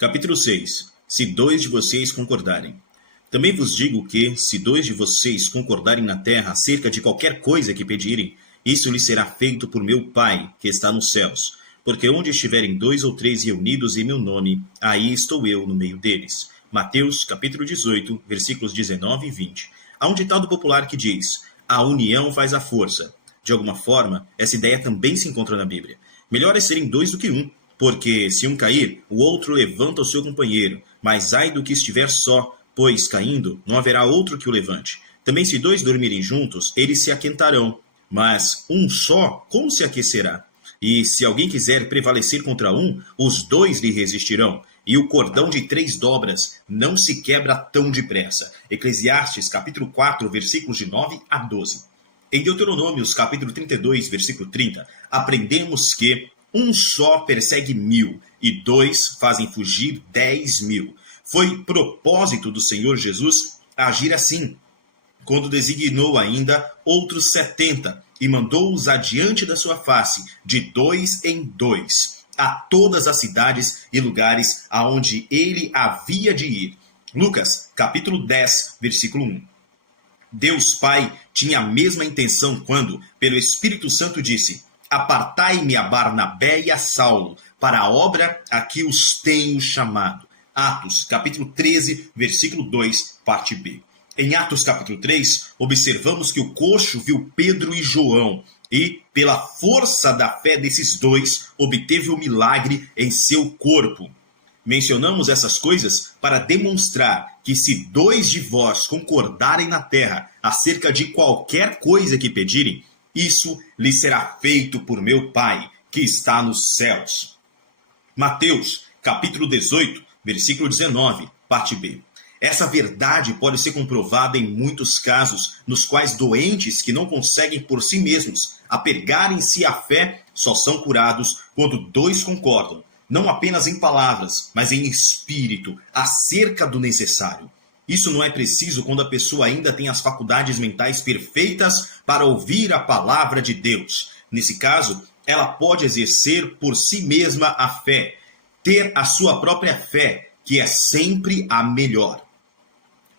Capítulo 6. Se dois de vocês concordarem. Também vos digo que, se dois de vocês concordarem na terra acerca de qualquer coisa que pedirem, isso lhes será feito por meu Pai, que está nos céus. Porque onde estiverem 2 ou 3 reunidos em meu nome, aí estou eu no meio deles. Mateus, capítulo 18, versículos 19 e 20. Há um ditado popular que diz: a união faz a força. De alguma forma, essa ideia também se encontra na Bíblia. Melhor é serem 2 do que 1, porque se um cair, o outro levanta o seu companheiro. Mas ai do que estiver só, pois, caindo, não haverá outro que o levante. Também se 2 dormirem juntos, eles se aquentarão. Mas um só, como se aquecerá? E se alguém quiser prevalecer contra um, os 2 lhe resistirão. E o cordão de 3 dobras não se quebra tão depressa. Eclesiastes, capítulo 4, versículos de 9 a 12. Em Deuteronômios, capítulo 32, versículo 30, aprendemos que um só persegue 1000 e 2 fazem fugir 10.000. Foi propósito do Senhor Jesus agir assim, quando designou ainda outros 70 e mandou-os adiante da sua face, de 2 em 2, a todas as cidades e lugares aonde ele havia de ir. Lucas, capítulo 10, versículo 1. Deus Pai tinha a mesma intenção quando, pelo Espírito Santo, disse: apartai-me a Barnabé e a Saulo para a obra a que os tenho chamado. Atos, capítulo 13, versículo 2, parte B. Em Atos, capítulo 3, observamos que o coxo viu Pedro e João e, pela força da fé desses 2, obteve o milagre em seu corpo. Mencionamos essas coisas para demonstrar que se 2 de vós concordarem na terra acerca de qualquer coisa que pedirem, isso lhes será feito por meu Pai, que está nos céus. Mateus, capítulo 18, versículo 19, parte B. Essa verdade pode ser comprovada em muitos casos, nos quais doentes que não conseguem por si mesmos apegarem-se à fé só são curados quando 2 concordam, não apenas em palavras, mas em espírito, acerca do necessário. Isso não é preciso quando a pessoa ainda tem as faculdades mentais perfeitas para ouvir a palavra de Deus. Nesse caso, ela pode exercer por si mesma a fé, ter a sua própria fé, que é sempre a melhor.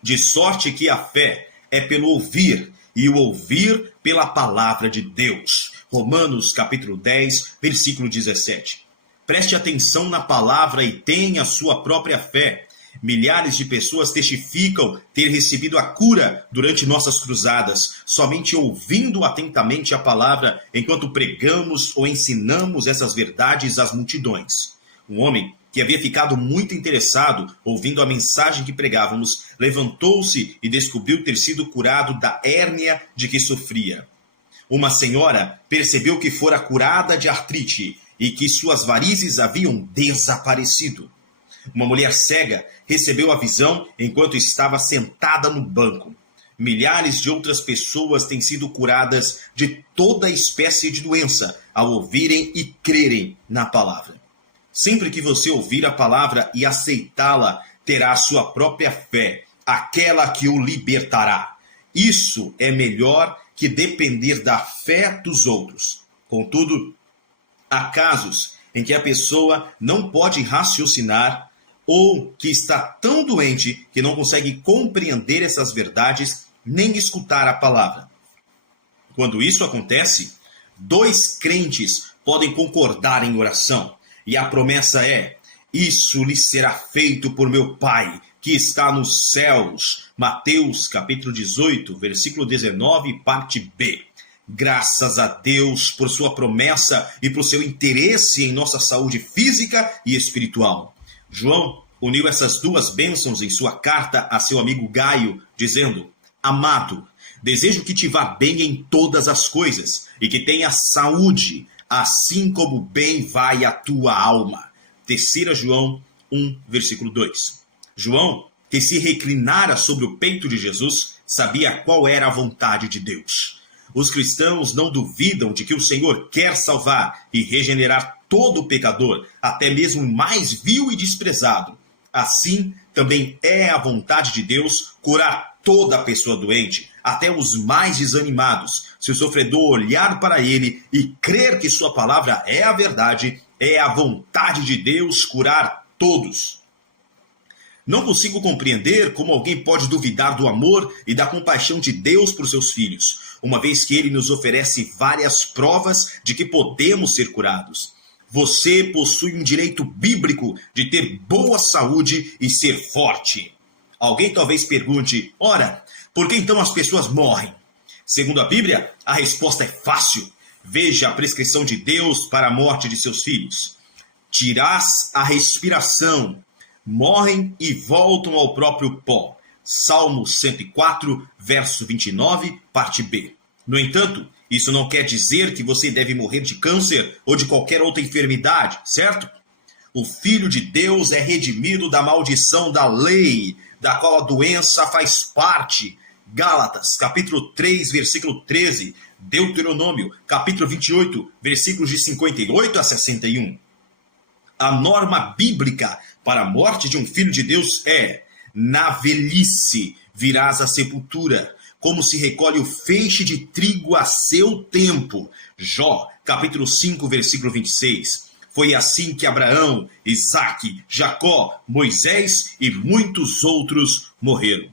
De sorte que a fé é pelo ouvir, e o ouvir pela palavra de Deus. Romanos, capítulo 10, versículo 17. Preste atenção na palavra e tenha a sua própria fé. Milhares de pessoas testificam ter recebido a cura durante nossas cruzadas, somente ouvindo atentamente a palavra enquanto pregamos ou ensinamos essas verdades às multidões. Um homem que havia ficado muito interessado ouvindo a mensagem que pregávamos, levantou-se e descobriu ter sido curado da hérnia de que sofria. Uma senhora percebeu que fora curada de artrite e que suas varizes haviam desaparecido. Uma mulher cega recebeu a visão enquanto estava sentada no banco. Milhares de outras pessoas têm sido curadas de toda espécie de doença ao ouvirem e crerem na palavra. Sempre que você ouvir a palavra e aceitá-la, terá a sua própria fé, aquela que o libertará. Isso é melhor que depender da fé dos outros. Contudo, há casos em que a pessoa não pode raciocinar ou que está tão doente que não consegue compreender essas verdades nem escutar a palavra. Quando isso acontece, 2 crentes podem concordar em oração. E a promessa é: isso lhe será feito por meu Pai, que está nos céus. Mateus, capítulo 18, versículo 19, parte B. Graças a Deus por sua promessa e por seu interesse em nossa saúde física e espiritual. João uniu essas 2 bênçãos em sua carta a seu amigo Gaio, dizendo: amado, desejo que te vá bem em todas as coisas e que tenha saúde, assim como bem vai a tua alma. 3 João 1, versículo 2. João, que se reclinara sobre o peito de Jesus, sabia qual era a vontade de Deus. Os cristãos não duvidam de que o Senhor quer salvar e regenerar todo pecador, até mesmo o mais vil e desprezado. Assim, também é a vontade de Deus curar toda a pessoa doente, até os mais desanimados. Se o sofredor olhar para ele e crer que sua palavra é a verdade, é a vontade de Deus curar todos. Não consigo compreender como alguém pode duvidar do amor e da compaixão de Deus por seus filhos, uma vez que ele nos oferece várias provas de que podemos ser curados. Você possui um direito bíblico de ter boa saúde e ser forte. Alguém talvez pergunte: ora, por que então as pessoas morrem? Segundo a Bíblia, a resposta é fácil. Veja a prescrição de Deus para a morte de seus filhos. Tirás a respiração, morrem e voltam ao próprio pó. Salmo 104, verso 29, parte B. No entanto, isso não quer dizer que você deve morrer de câncer ou de qualquer outra enfermidade, certo? O Filho de Deus é redimido da maldição da lei, da qual a doença faz parte. Gálatas, capítulo 3, versículo 13. Deuteronômio, capítulo 28, versículos de 58 a 61. A norma bíblica para a morte de um filho de Deus é: na velhice virás à sepultura, como se recolhe o feixe de trigo a seu tempo. Jó, capítulo 5, versículo 26. Foi assim que Abraão, Isaque, Jacó, Moisés e muitos outros morreram.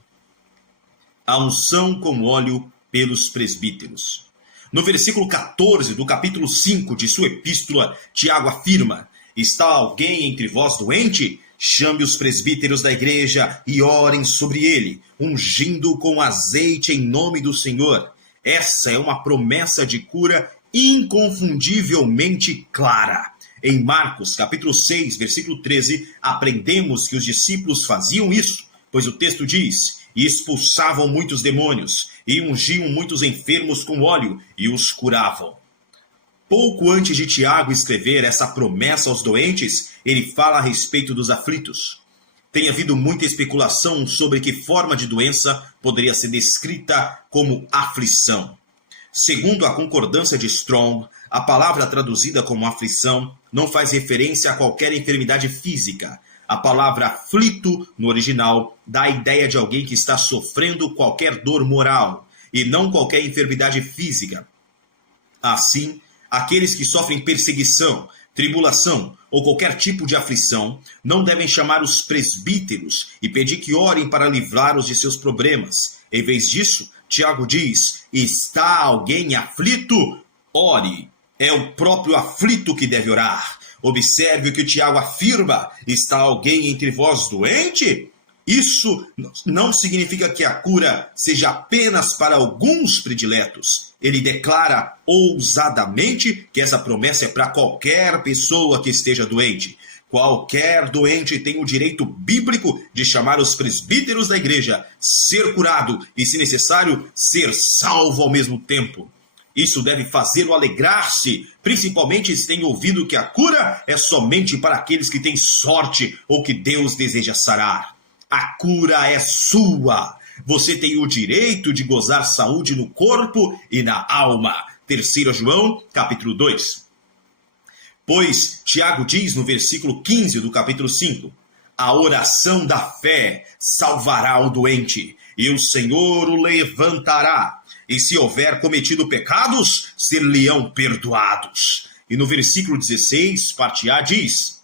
A unção com óleo pelos presbíteros. No versículo 14 do capítulo 5 de sua epístola, Tiago afirma: está alguém entre vós doente? Chame os presbíteros da igreja e orem sobre ele, ungindo com azeite em nome do Senhor. Essa é uma promessa de cura inconfundivelmente clara. Em Marcos, capítulo 6, versículo 13, aprendemos que os discípulos faziam isso, pois o texto diz: e expulsavam muitos demônios, e ungiam muitos enfermos com óleo, e os curavam. Pouco antes de Tiago escrever essa promessa aos doentes, ele fala a respeito dos aflitos. Tem havido muita especulação sobre que forma de doença poderia ser descrita como aflição. Segundo a concordância de Strong, a palavra traduzida como aflição não faz referência a qualquer enfermidade física. A palavra aflito, no original, dá a ideia de alguém que está sofrendo qualquer dor moral, e não qualquer enfermidade física. Assim, aqueles que sofrem perseguição, tribulação ou qualquer tipo de aflição não devem chamar os presbíteros e pedir que orem para livrá-los de seus problemas. Em vez disso, Tiago diz: está alguém aflito? Ore. É o próprio aflito que deve orar. Observe o que Tiago afirma: está alguém entre vós doente? Isso não significa que a cura seja apenas para alguns prediletos. Ele declara ousadamente que essa promessa é para qualquer pessoa que esteja doente. Qualquer doente tem o direito bíblico de chamar os presbíteros da igreja, ser curado e, se necessário, ser salvo ao mesmo tempo. Isso deve fazê-lo alegrar-se, principalmente se tem ouvido que a cura é somente para aqueles que têm sorte ou que Deus deseja sarar. A cura é sua. Você tem o direito de gozar saúde no corpo e na alma. 3 João, capítulo 2. Pois Tiago diz no versículo 15 do capítulo 5: a oração da fé salvará o doente, e o Senhor o levantará. E se houver cometido pecados, ser-lhe-ão perdoados. E no versículo 16, parte A, diz: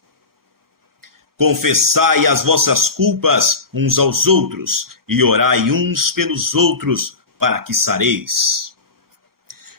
confessai as vossas culpas uns aos outros, e orai uns pelos outros, para que sareis.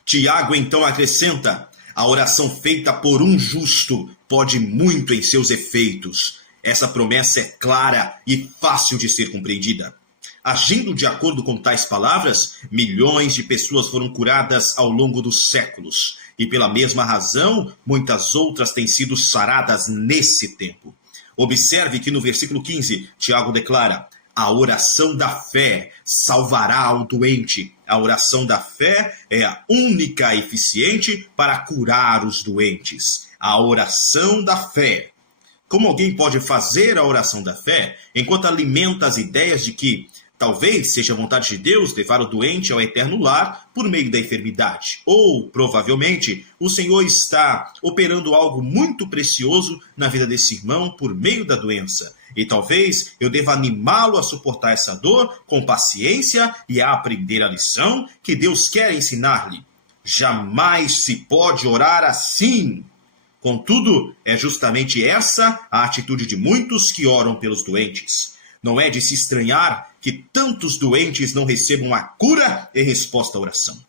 Tiago então acrescenta: a oração feita por um justo pode muito em seus efeitos. Essa promessa é clara e fácil de ser compreendida. Agindo de acordo com tais palavras, milhões de pessoas foram curadas ao longo dos séculos, e pela mesma razão, muitas outras têm sido saradas nesse tempo. Observe que no versículo 15, Tiago declara: a oração da fé salvará o doente. A oração da fé é a única eficiente para curar os doentes. A oração da fé. Como alguém pode fazer a oração da fé enquanto alimenta as ideias de que talvez seja a vontade de Deus levar o doente ao eterno lar por meio da enfermidade? Ou, provavelmente, o Senhor está operando algo muito precioso na vida desse irmão por meio da doença. E talvez eu deva animá-lo a suportar essa dor com paciência e a aprender a lição que Deus quer ensinar-lhe. Jamais se pode orar assim. Contudo, é justamente essa a atitude de muitos que oram pelos doentes. Não é de se estranhar que tantos doentes não recebam a cura em resposta à oração.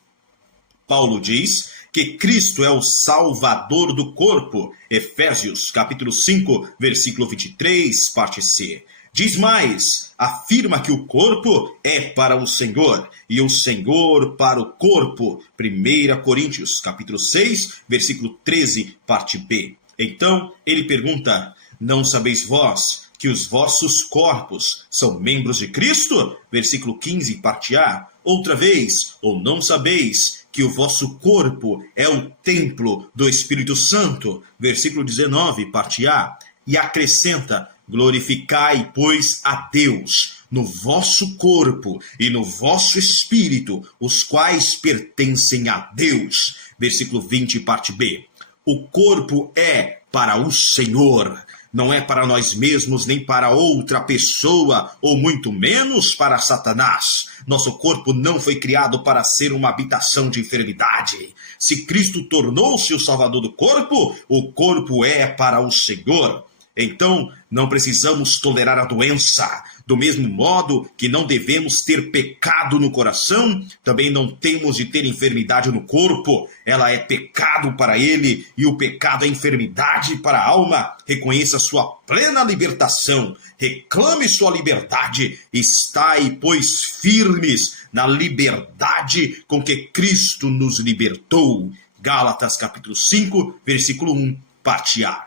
Paulo diz que Cristo é o Salvador do corpo. Efésios, capítulo 5, versículo 23, parte C. Diz mais, afirma que o corpo é para o Senhor e o Senhor para o corpo. 1 Coríntios, capítulo 6, versículo 13, parte B. Então, ele pergunta, não sabeis vós que os vossos corpos são membros de Cristo? Versículo 15, parte A. Outra vez, ou não sabeis que o vosso corpo é o templo do Espírito Santo? Versículo 19, parte A. E acrescenta, glorificai, pois, a Deus no vosso corpo e no vosso espírito, os quais pertencem a Deus. Versículo 20, parte B. O corpo é para o Senhor, não é para nós mesmos, nem para outra pessoa, ou muito menos para Satanás. Nosso corpo não foi criado para ser uma habitação de enfermidade. Se Cristo tornou-se o Salvador do corpo, o corpo é para o Senhor. Então, não precisamos tolerar a doença. Do mesmo modo que não devemos ter pecado no coração, também não temos de ter enfermidade no corpo. Ela é pecado para ele e o pecado é enfermidade para a alma. Reconheça sua plena libertação. Reclame sua liberdade. Estai, pois, firmes na liberdade com que Cristo nos libertou. Gálatas, capítulo 5, versículo 1, parte A.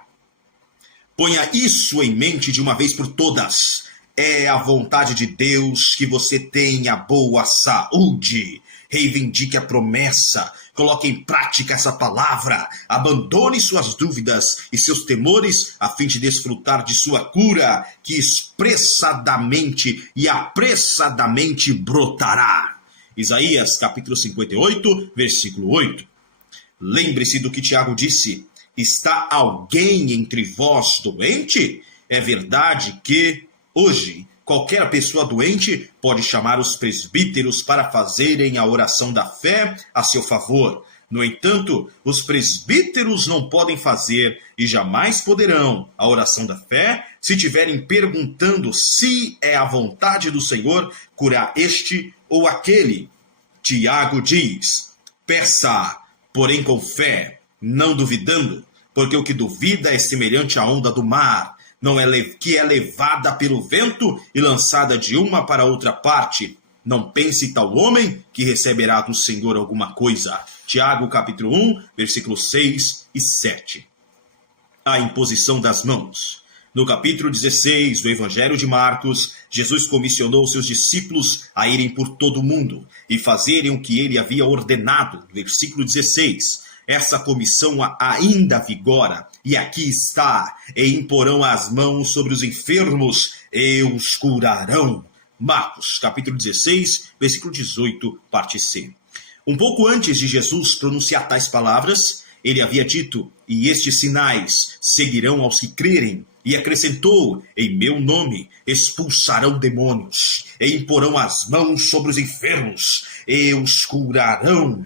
Ponha isso em mente de uma vez por todas. É a vontade de Deus que você tenha boa saúde. Reivindique a promessa. Coloque em prática essa palavra. Abandone suas dúvidas e seus temores a fim de desfrutar de sua cura, que expressadamente e apressadamente brotará. Isaías, capítulo 58, versículo 8. Lembre-se do que Tiago disse. Está alguém entre vós doente? É verdade que, hoje, qualquer pessoa doente pode chamar os presbíteros para fazerem a oração da fé a seu favor. No entanto, os presbíteros não podem fazer e jamais poderão a oração da fé se estiverem perguntando se é a vontade do Senhor curar este ou aquele. Tiago diz, peça, porém com fé, não duvidando, porque o que duvida é semelhante à onda do mar, que é levada pelo vento e lançada de uma para outra parte. Não pense tal homem que receberá do Senhor alguma coisa. Tiago, capítulo 1, versículos 6 e 7. A imposição das mãos. No capítulo 16 do Evangelho de Marcos, Jesus comissionou seus discípulos a irem por todo o mundo e fazerem o que ele havia ordenado. Versículo 16. Essa comissão ainda vigora, e aqui está, e imporão as mãos sobre os enfermos, e os curarão. Marcos, capítulo 16, versículo 18, parte C. Um pouco antes de Jesus pronunciar tais palavras, ele havia dito, e estes sinais seguirão aos que crerem, e acrescentou, em meu nome expulsarão demônios, e imporão as mãos sobre os enfermos, e os curarão.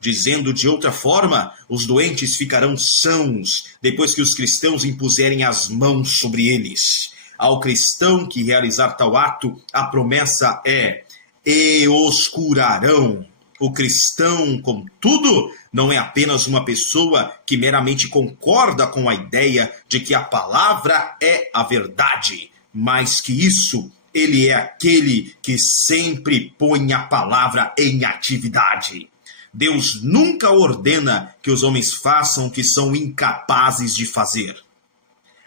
Dizendo de outra forma, os doentes ficarão sãos depois que os cristãos impuserem as mãos sobre eles. Ao cristão que realizar tal ato, a promessa é, e os curarão. O cristão, contudo, não é apenas uma pessoa que meramente concorda com a ideia de que a palavra é a verdade. Mais que isso, ele é aquele que sempre põe a palavra em atividade. Deus nunca ordena que os homens façam o que são incapazes de fazer.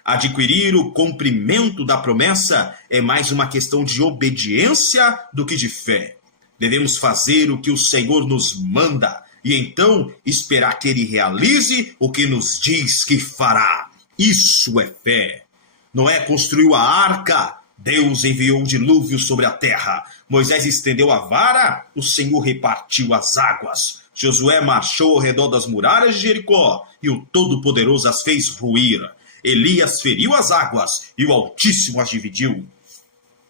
Adquirir o cumprimento da promessa é mais uma questão de obediência do que de fé. Devemos fazer o que o Senhor nos manda e então esperar que Ele realize o que nos diz que fará. Isso é fé. Noé construiu a arca, Deus enviou o dilúvio sobre a terra. Moisés estendeu a vara, o Senhor repartiu as águas. Josué marchou ao redor das muralhas de Jericó, e o Todo-Poderoso as fez ruir. Elias feriu as águas, e o Altíssimo as dividiu.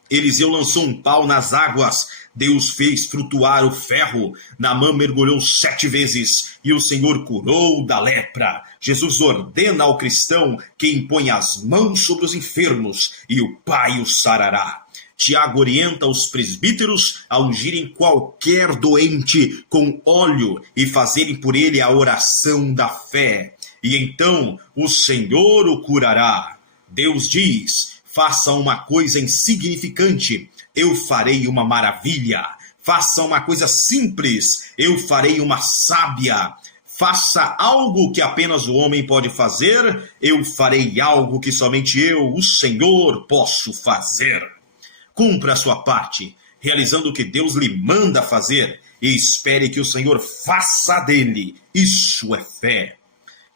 Eliseu lançou um pau nas águas, Deus fez flutuar o ferro. Naamã mergulhou 7 vezes, e o Senhor curou da lepra. Jesus ordena ao cristão que impõe as mãos sobre os enfermos, e o Pai os sarará. Tiago orienta os presbíteros a ungirem qualquer doente com óleo e fazerem por ele a oração da fé. E então o Senhor o curará. Deus diz: faça uma coisa insignificante, eu farei uma maravilha. Faça uma coisa simples, eu farei uma sábia. Faça algo que apenas o homem pode fazer, eu farei algo que somente eu, o Senhor, posso fazer. Cumpra a sua parte, realizando o que Deus lhe manda fazer, e espere que o Senhor faça dele. Isso é fé.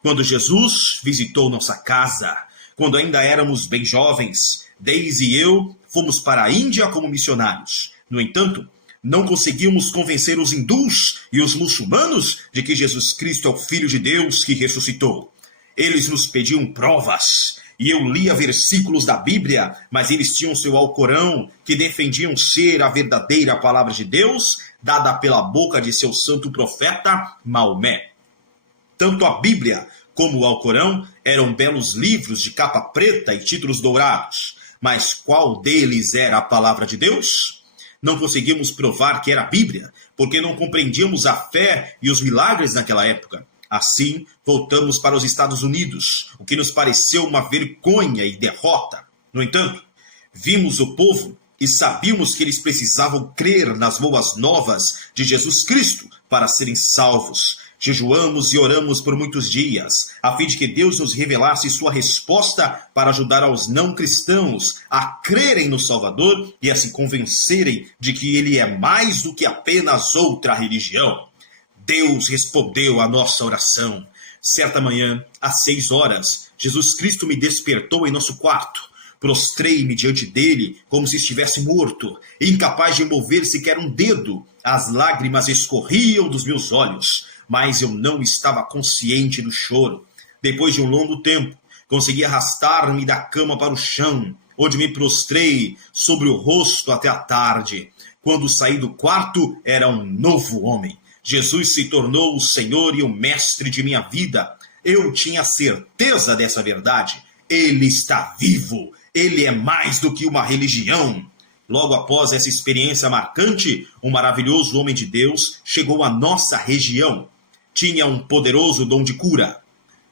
Quando Jesus visitou nossa casa, quando ainda éramos bem jovens, Deise e eu fomos para a Índia como missionários. No entanto, não conseguimos convencer os hindus e os muçulmanos de que Jesus Cristo é o Filho de Deus que ressuscitou. Eles nos pediam provas, e eu lia versículos da Bíblia, mas eles tinham seu Alcorão, que defendiam ser a verdadeira palavra de Deus, dada pela boca de seu santo profeta, Maomé. Tanto a Bíblia como o Alcorão eram belos livros de capa preta e títulos dourados, mas qual deles era a palavra de Deus? Não conseguimos provar que era a Bíblia, porque não compreendíamos a fé e os milagres naquela época. Assim, voltamos para os Estados Unidos, o que nos pareceu uma vergonha e derrota. No entanto, vimos o povo e sabíamos que eles precisavam crer nas boas novas de Jesus Cristo para serem salvos. Jejuamos e oramos por muitos dias, a fim de que Deus nos revelasse sua resposta para ajudar aos não cristãos a crerem no Salvador e a se convencerem de que ele é mais do que apenas outra religião. Deus respondeu à nossa oração. Certa manhã, às 6 horas, Jesus Cristo me despertou em nosso quarto. Prostrei-me diante dele como se estivesse morto, incapaz de mover sequer um dedo. As lágrimas escorriam dos meus olhos, mas eu não estava consciente do choro. Depois de um longo tempo, consegui arrastar-me da cama para o chão, onde me prostrei sobre o rosto até a tarde. Quando saí do quarto, era um novo homem. Jesus se tornou o Senhor e o Mestre de minha vida. Eu tinha certeza dessa verdade. Ele está vivo. Ele é mais do que uma religião. Logo após essa experiência marcante, um maravilhoso homem de Deus chegou à nossa região. Tinha um poderoso dom de cura.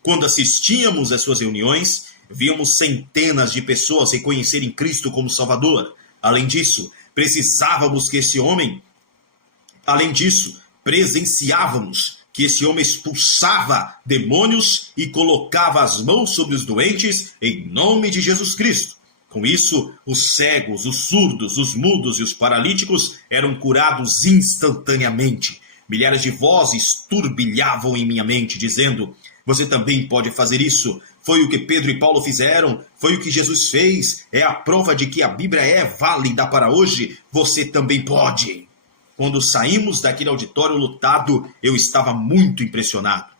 Quando assistíamos às suas reuniões, víamos centenas de pessoas reconhecerem Cristo como Salvador. Além disso, presenciávamos que esse homem expulsava demônios e colocava as mãos sobre os doentes em nome de Jesus Cristo. Com isso, os cegos, os surdos, os mudos e os paralíticos eram curados instantaneamente. Milhares de vozes turbilhavam em minha mente, dizendo: você também pode fazer isso. Foi o que Pedro e Paulo fizeram, foi o que Jesus fez. É a prova de que a Bíblia é válida para hoje. Você também pode. Quando saímos daquele auditório lotado, eu estava muito impressionado.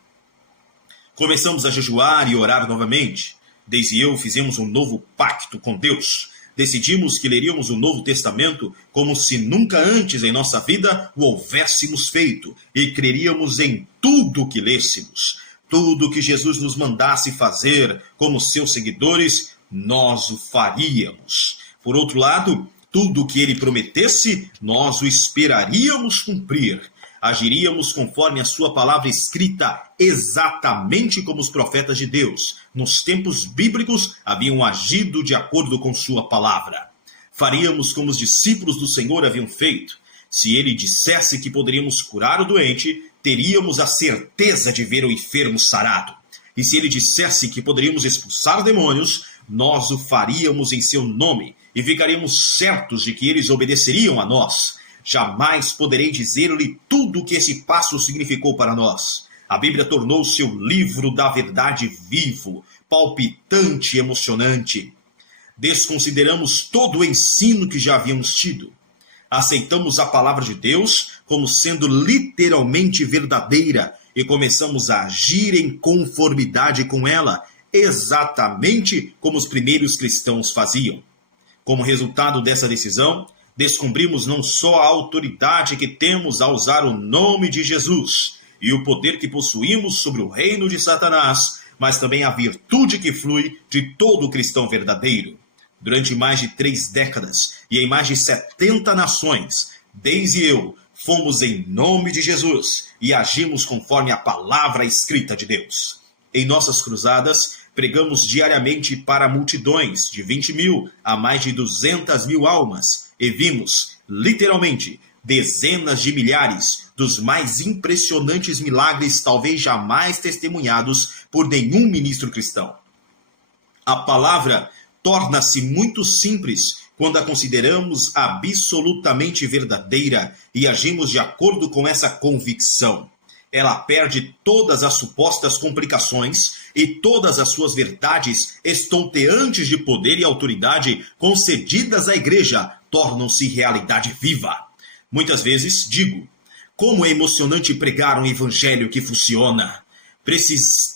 Começamos a jejuar e orar novamente. Deise e eu fizemos um novo pacto com Deus. Decidimos que leríamos o Novo Testamento como se nunca antes em nossa vida o houvéssemos feito e creríamos em tudo que lêssemos. Tudo que Jesus nos mandasse fazer como seus seguidores, nós o faríamos. Por outro lado, tudo que ele prometesse, nós o esperaríamos cumprir. Agiríamos conforme a sua palavra escrita, exatamente como os profetas de Deus, nos tempos bíblicos, haviam agido de acordo com sua palavra. Faríamos como os discípulos do Senhor haviam feito. Se ele dissesse que poderíamos curar o doente, teríamos a certeza de ver o enfermo sarado. E se ele dissesse que poderíamos expulsar demônios, nós o faríamos em seu nome, e ficaríamos certos de que eles obedeceriam a nós. Jamais poderei dizer-lhe tudo o que esse passo significou para nós. A Bíblia tornou-se o livro da verdade vivo, palpitante e emocionante. Desconsideramos todo o ensino que já havíamos tido. Aceitamos a palavra de Deus como sendo literalmente verdadeira e começamos a agir em conformidade com ela, exatamente como os primeiros cristãos faziam. Como resultado dessa decisão, descobrimos não só a autoridade que temos ao usar o nome de Jesus e o poder que possuímos sobre o reino de Satanás, mas também a virtude que flui de todo cristão verdadeiro. durante mais de 3 décadas e em mais de 70 nações. Deis e eu fomos em nome de Jesus e agimos conforme a palavra escrita de Deus. Em nossas cruzadas, pregamos diariamente para multidões de 20.000 a mais de 200.000 almas e vimos, literalmente, dezenas de milhares dos mais impressionantes milagres talvez jamais testemunhados por nenhum ministro cristão. A palavra torna-se muito simples quando a consideramos absolutamente verdadeira e agimos de acordo com essa convicção. Ela perde todas as supostas complicações e todas as suas verdades estonteantes de poder e autoridade concedidas à igreja tornam-se realidade viva. Muitas vezes digo, como é emocionante pregar um evangelho que funciona,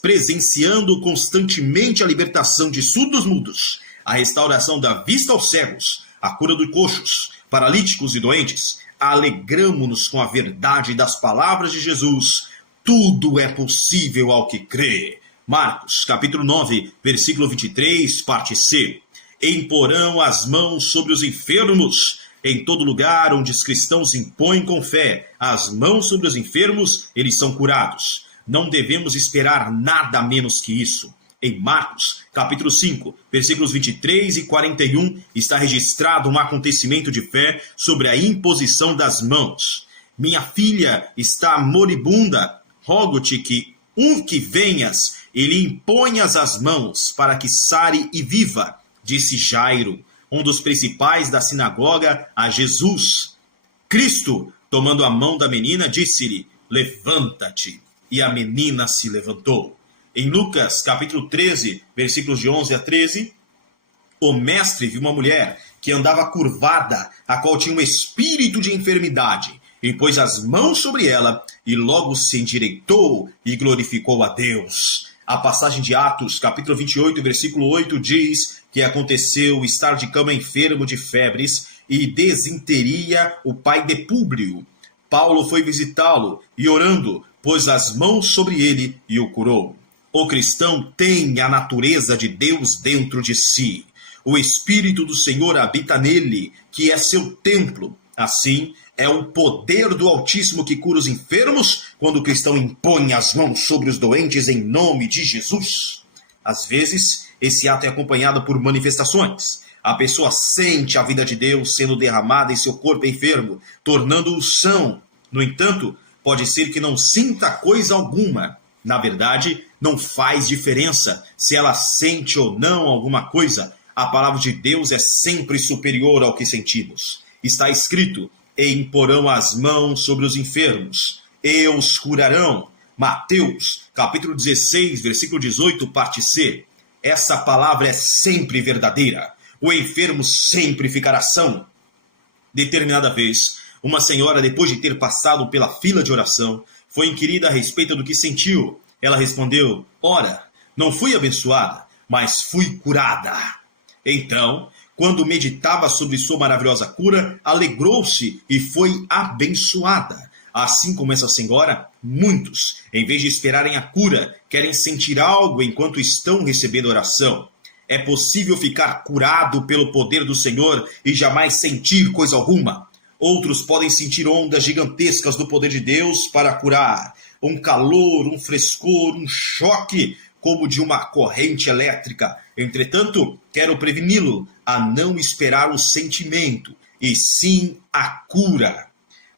presenciando constantemente a libertação de surdos mudos, a restauração da vista aos cegos, a cura de coxos, paralíticos e doentes. Alegramo-nos com a verdade das palavras de Jesus. Tudo é possível ao que crê. Marcos, capítulo 9, versículo 23, parte C. Imporão as mãos sobre os enfermos. Em todo lugar onde os cristãos impõem com fé as mãos sobre os enfermos, eles são curados. Não devemos esperar nada menos que isso. Em Marcos, capítulo 5, versículos 23 e 41, está registrado um acontecimento de fé sobre a imposição das mãos. Minha filha está moribunda, rogo-te que venhas e lhe imponhas as mãos para que sare e viva, disse Jairo, um dos principais da sinagoga, a Jesus. Cristo, tomando a mão da menina, disse-lhe, levanta-te. E a menina se levantou. Em Lucas, capítulo 13, versículos de 11 a 13, o mestre viu uma mulher que andava curvada, a qual tinha um espírito de enfermidade, e pôs as mãos sobre ela, e logo se endireitou e glorificou a Deus. A passagem de Atos, capítulo 28, versículo 8, diz que aconteceu estar de cama enfermo de febres e desinteria o pai de Públio. Paulo foi visitá-lo e, orando, pôs as mãos sobre ele e o curou. O cristão tem a natureza de Deus dentro de si. O Espírito do Senhor habita nele, que é seu templo. Assim, é o poder do Altíssimo que cura os enfermos quando o cristão impõe as mãos sobre os doentes em nome de Jesus. Às vezes, esse ato é acompanhado por manifestações. A pessoa sente a vida de Deus sendo derramada em seu corpo enfermo, tornando-o são. No entanto, pode ser que não sinta coisa alguma. Na verdade, não faz diferença se ela sente ou não alguma coisa. A palavra de Deus é sempre superior ao que sentimos. Está escrito, e imporão as mãos sobre os enfermos, e os curarão. Mateus, capítulo 16, versículo 18, parte C. Essa palavra é sempre verdadeira. O enfermo sempre ficará são. Determinada vez, uma senhora, depois de ter passado pela fila de oração, foi inquirida a respeito do que sentiu. Ela respondeu, ora, não fui abençoada, mas fui curada. Então, quando meditava sobre sua maravilhosa cura, alegrou-se e foi abençoada. Assim como essa senhora, muitos, em vez de esperarem a cura, querem sentir algo enquanto estão recebendo oração. É possível ficar curado pelo poder do Senhor e jamais sentir coisa alguma. Outros podem sentir ondas gigantescas do poder de Deus para curar. Um calor, um frescor, um choque, como de uma corrente elétrica. Entretanto, quero preveni-lo a não esperar o sentimento, e sim a cura.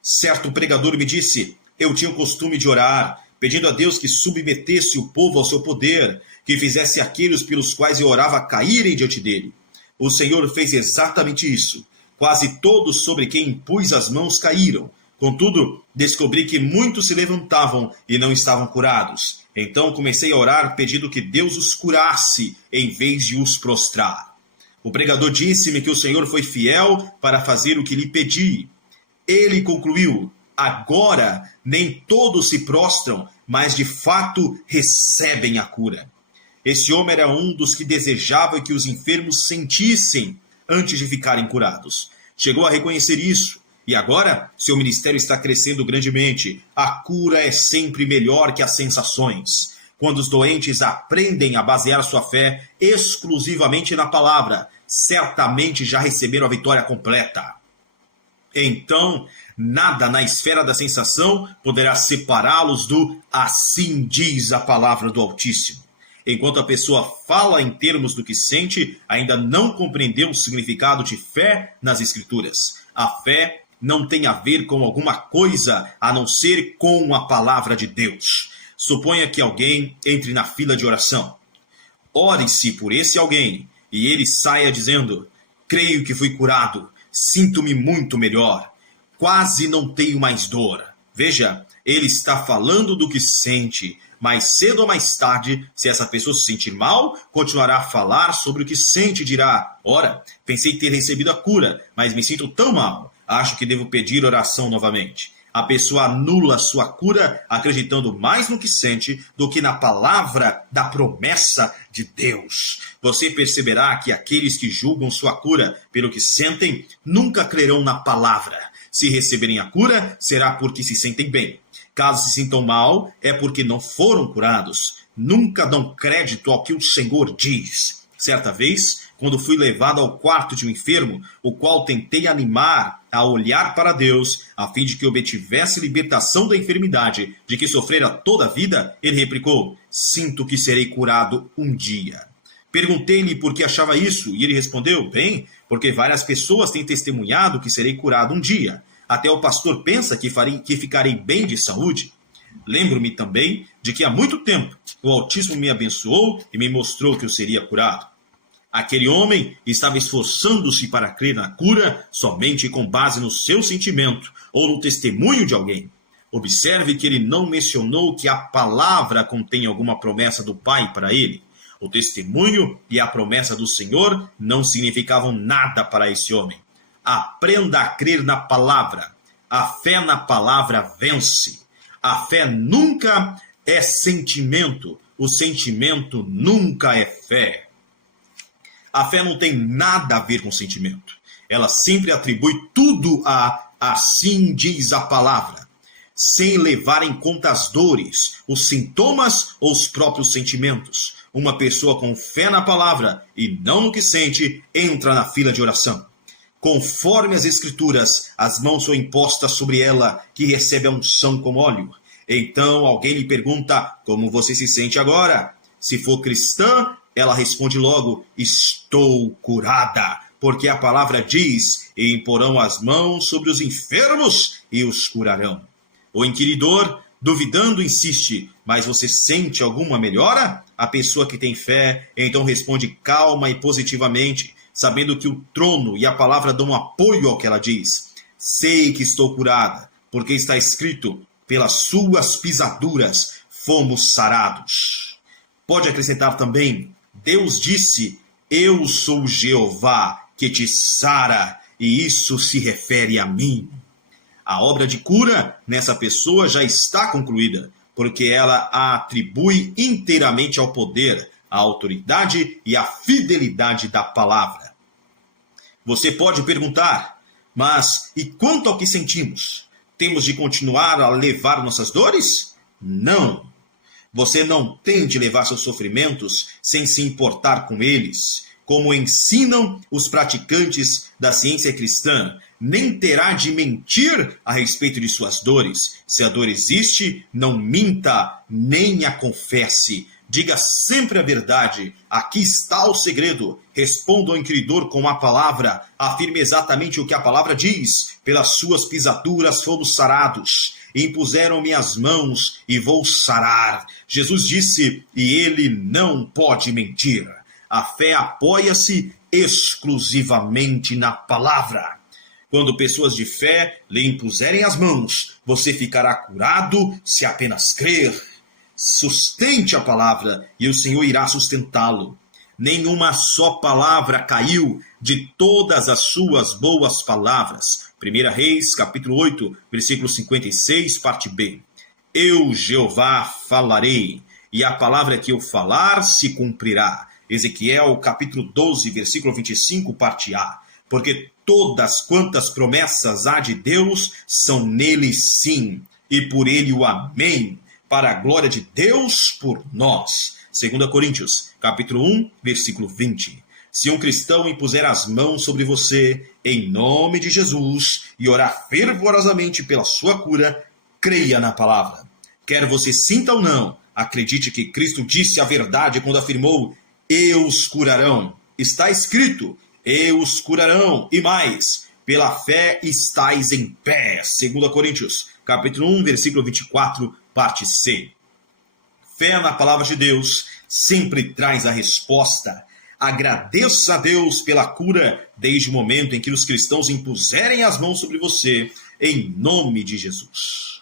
Certo pregador me disse, eu tinha o costume de orar, pedindo a Deus que submetesse o povo ao seu poder, que fizesse aqueles pelos quais eu orava caírem diante dele. O Senhor fez exatamente isso. Quase todos sobre quem impus as mãos caíram. Contudo, descobri que muitos se levantavam e não estavam curados. Então comecei a orar pedindo que Deus os curasse, em vez de os prostrar. O pregador disse-me que o Senhor foi fiel para fazer o que lhe pedi. Ele concluiu, agora nem todos se prostram, mas de fato recebem a cura. Esse homem era um dos que desejava que os enfermos sentissem antes de ficarem curados. Chegou a reconhecer isso. E agora, seu ministério está crescendo grandemente. A cura é sempre melhor que as sensações. Quando os doentes aprendem a basear sua fé exclusivamente na palavra, certamente já receberam a vitória completa. Então, nada na esfera da sensação poderá separá-los do assim diz a palavra do Altíssimo. Enquanto a pessoa fala em termos do que sente, ainda não compreendeu o significado de fé nas Escrituras. A fé não tem a ver com alguma coisa a não ser com a palavra de Deus. Suponha que alguém entre na fila de oração. Ore-se por esse alguém e ele saia dizendo: creio que fui curado, sinto-me muito melhor, quase não tenho mais dor. Veja, ele está falando do que sente. Mais cedo ou mais tarde, se essa pessoa se sentir mal, continuará a falar sobre o que sente e dirá: ora, pensei ter recebido a cura, mas me sinto tão mal, acho que devo pedir oração novamente. A pessoa anula sua cura acreditando mais no que sente do que na palavra da promessa de Deus. Você perceberá que aqueles que julgam sua cura pelo que sentem nunca crerão na palavra. Se receberem a cura, será porque se sentem bem. Caso se sintam mal, é porque não foram curados. Nunca dão crédito ao que o Senhor diz. Certa vez, quando fui levado ao quarto de um enfermo, o qual tentei animar a olhar para Deus, a fim de que obtivesse libertação da enfermidade de que sofrera toda a vida, ele replicou: sinto que serei curado um dia. Perguntei-lhe por que achava isso, e ele respondeu: bem, porque várias pessoas têm testemunhado que serei curado um dia. Até o pastor pensa que ficarei bem de saúde. Lembro-me também de que há muito tempo o Altíssimo me abençoou e me mostrou que eu seria curado. Aquele homem estava esforçando-se para crer na cura somente com base no seu sentimento ou no testemunho de alguém. Observe que ele não mencionou que a palavra contém alguma promessa do Pai para ele. O testemunho e a promessa do Senhor não significavam nada para esse homem. Aprenda a crer na palavra. A fé na palavra vence. A fé nunca é sentimento. O sentimento nunca é fé. A fé não tem nada a ver com sentimento. Ela sempre atribui tudo a assim diz a palavra, sem levar em conta as dores, os sintomas ou os próprios sentimentos. Uma pessoa com fé na palavra e não no que sente, entra na fila de oração. Conforme as Escrituras, as mãos são impostas sobre ela, que recebe a unção como óleo. Então alguém lhe pergunta: como você se sente agora? Se for cristã, ela responde logo: estou curada, porque a palavra diz: e imporão as mãos sobre os enfermos e os curarão. O inquiridor, duvidando, insiste: mas você sente alguma melhora? A pessoa que tem fé, então responde calma e positivamente, sabendo que o trono e a palavra dão apoio ao que ela diz. Sei que estou curada, porque está escrito: pelas suas pisaduras fomos sarados. Pode acrescentar também: Deus disse: eu sou Jeová que te sara, e isso se refere a mim. A obra de cura nessa pessoa já está concluída, porque ela a atribui inteiramente ao poder, à autoridade e à fidelidade da palavra. Você pode perguntar: mas e quanto ao que sentimos? Temos de continuar a levar nossas dores? Não. Você não tem de levar seus sofrimentos sem se importar com eles, como ensinam os praticantes da ciência cristã. Nem terá de mentir a respeito de suas dores. Se a dor existe, não minta, nem a confesse. Diga sempre a verdade. Aqui está o segredo. Responda ao inquiridor com a palavra. Afirme exatamente o que a palavra diz. Pelas suas pisaduras fomos sarados. Impuseram-me as mãos e vou sarar. Jesus disse, e ele não pode mentir. A fé apoia-se exclusivamente na palavra. Quando pessoas de fé lhe impuserem as mãos, você ficará curado se apenas crer. Sustente a palavra e o Senhor irá sustentá-lo. Nenhuma só palavra caiu de todas as suas boas palavras. 1 Reis, capítulo 8, versículo 56, parte B. Eu, Jeová, falarei, e a palavra que eu falar se cumprirá. Ezequiel, capítulo 12, versículo 25, parte A. Porque todas quantas promessas há de Deus são nele sim, e por ele o amém, para a glória de Deus por nós. 2 Coríntios, capítulo 1, versículo 20. Se um cristão impuser as mãos sobre você, em nome de Jesus, e orar fervorosamente pela sua cura, creia na palavra. Quer você sinta ou não, acredite que Cristo disse a verdade quando afirmou: "Eu os curarão". Está escrito: "Eu os curarão", e mais, pela fé estais em pé. 2 Coríntios, capítulo 1, versículo 24, parte C. Fé na palavra de Deus sempre traz a resposta. Agradeça a Deus pela cura desde o momento em que os cristãos impuserem as mãos sobre você, em nome de Jesus.